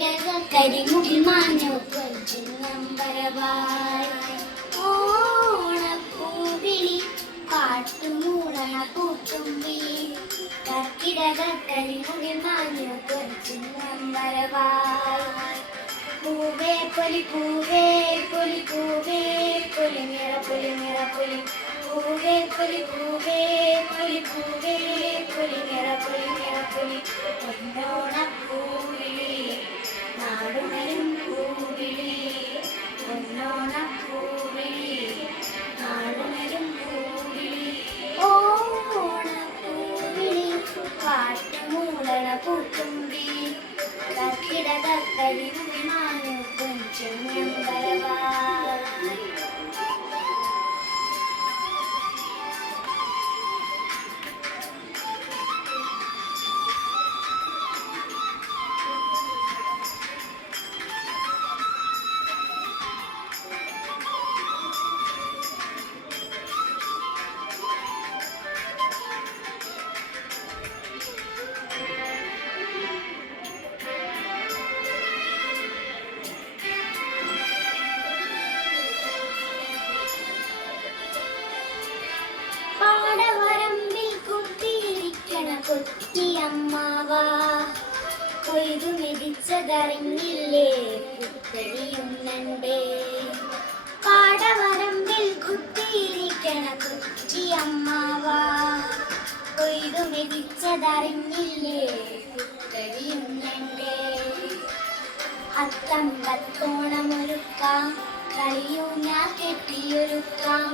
കരിമുകിൽ മാഞ്ഞു കൊഞ്ചിന്നമ്പരവായി ഓണപ്പൂവിളി പാട്ടുമൂളണ പൂത്തുമ്പി കർക്കിടക കരിമുകിൽ മാഞ്ഞു കൊഞ്ചിന്നമ്പരവായി പൂവേ പൊലി പൂവേ പൊലി പൂവേ പൊലി നിറ പൊലി നിറ പൊലി പൂവേ പൊലി പൂവേ പൊലി പൂവേ പൊലി നിറ പൊലി നിറ പൊലി പൊന്നോണപ്പൂവിളി നാടുണരും പൂവിളി പൊന്നോണപ്പൂവിളി നാടുണരും പൂവിളി ഓണപ്പൂവിളി പാട്ടുമൂളണ പൂത്തുമ്പി കർക്കിടക കരിമുകിൽ മാഞ്ഞു കൊഞ്ചിന്നമ്പരവായി കൊത്തിയമ്മാവാ കൊയ്തു മെതിച്ചതറിഞ്ഞില്ലേ കുത്തരിയുന്നണ്ടേ പാടവരമ്പിൽ കുത്തിയിരിക്കണ കൊത്തിയമ്മാവാ കൊയ്തു മെതിച്ചതറിഞ്ഞില്ലേ കുത്തരിയുന്നണ്ടേ അത്തമ്പത്തോണമൊരുക്കാം കളിയൂഞ്ഞാ കെട്ടിയൊരുക്കാം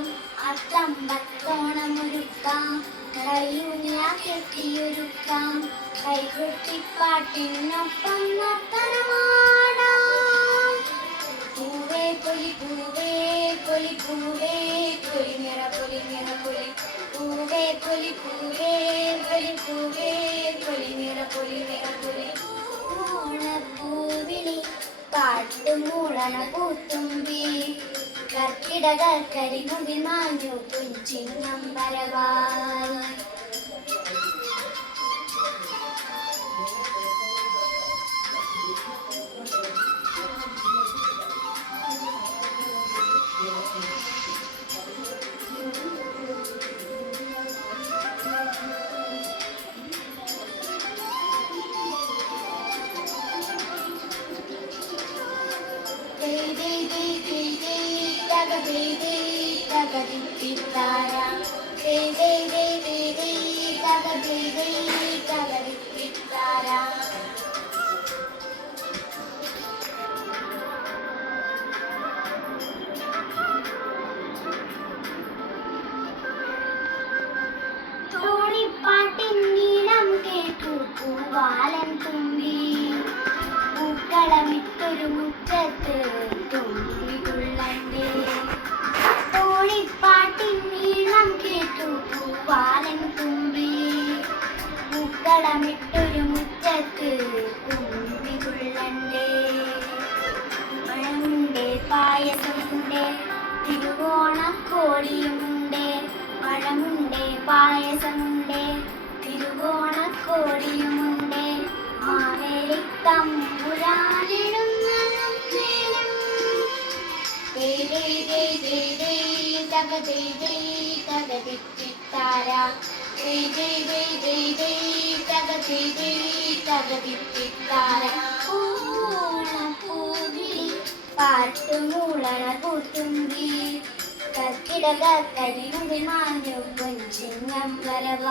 അത്തമ്പത്തോണമൊരുക്കാം കളിയൂഞ്ഞാ കെട്ടിയൊരുക്കാം കൈകൊട്ടിപ്പാട്ടിനൊപ്പം നർത്തനമാടാം പൂവേ പൊലി പൂവേ പൊലി പൂവേ പൊലി നിറ പൊലി നിറ പൊലി പൂവേ പൊലി പൂവേ പൊലി പൂവേ പൊലി നിറ പൊലി നിറ പൊലി ഓണപ്പൂവിളി പാട്ടുമൂളണ പൂത്തുമ്പി കർക്കിടക കരിമുകിൽ മാഞ്ഞു കൊഞ്ചിന്നമ്പരവായി തോണിപ്പാട്ടിൻ നീളം കേട്ടു പൂവാലൻ തുമ്പി പൂക്കളമിട്ടൊരു മുറ്റത്ത് തുള്ളിതുള്ളണ്ടേ തോണിപ്പാട്ടിൻ നീളം കേട്ടു പൂവാലൻ തുമ്പി പൂക്കളമിട്ടൊരു മുറ്റത്ത് തുള്ളിതുള്ളണ്ടേ പഴമുണ്ടേ പായസമുണ്ടേ തിരുവോണക്കോടിയുമുണ്ടേ പഴമുണ്ടേ പായസമുണ്ടേ തിരുവോണക്കോടിയുമുണ്ടേ മാവേലിത്തമ്പുരാനിടുന്നതും നേരം തകതിത്തിത്താര തകതിത്തിത്താര ഓണപ്പൂവിളി പാട്ടുമൂളണ പൂത്തുമ്പി കർക്കിടക കരിമുകിൽ മാഞ്ഞു കൊഞ്ചിന്നമ്പരവായി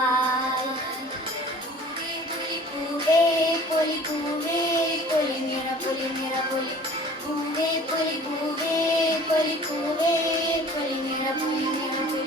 പൂവേ പൊലി പൂവേ പൊലി നിറ പൊലി നിറ പൊലി പൂവേ പൊലി പൂവേ പൊലി പൂവേ പൊലി നിറ പൊലി നിറ പൊലി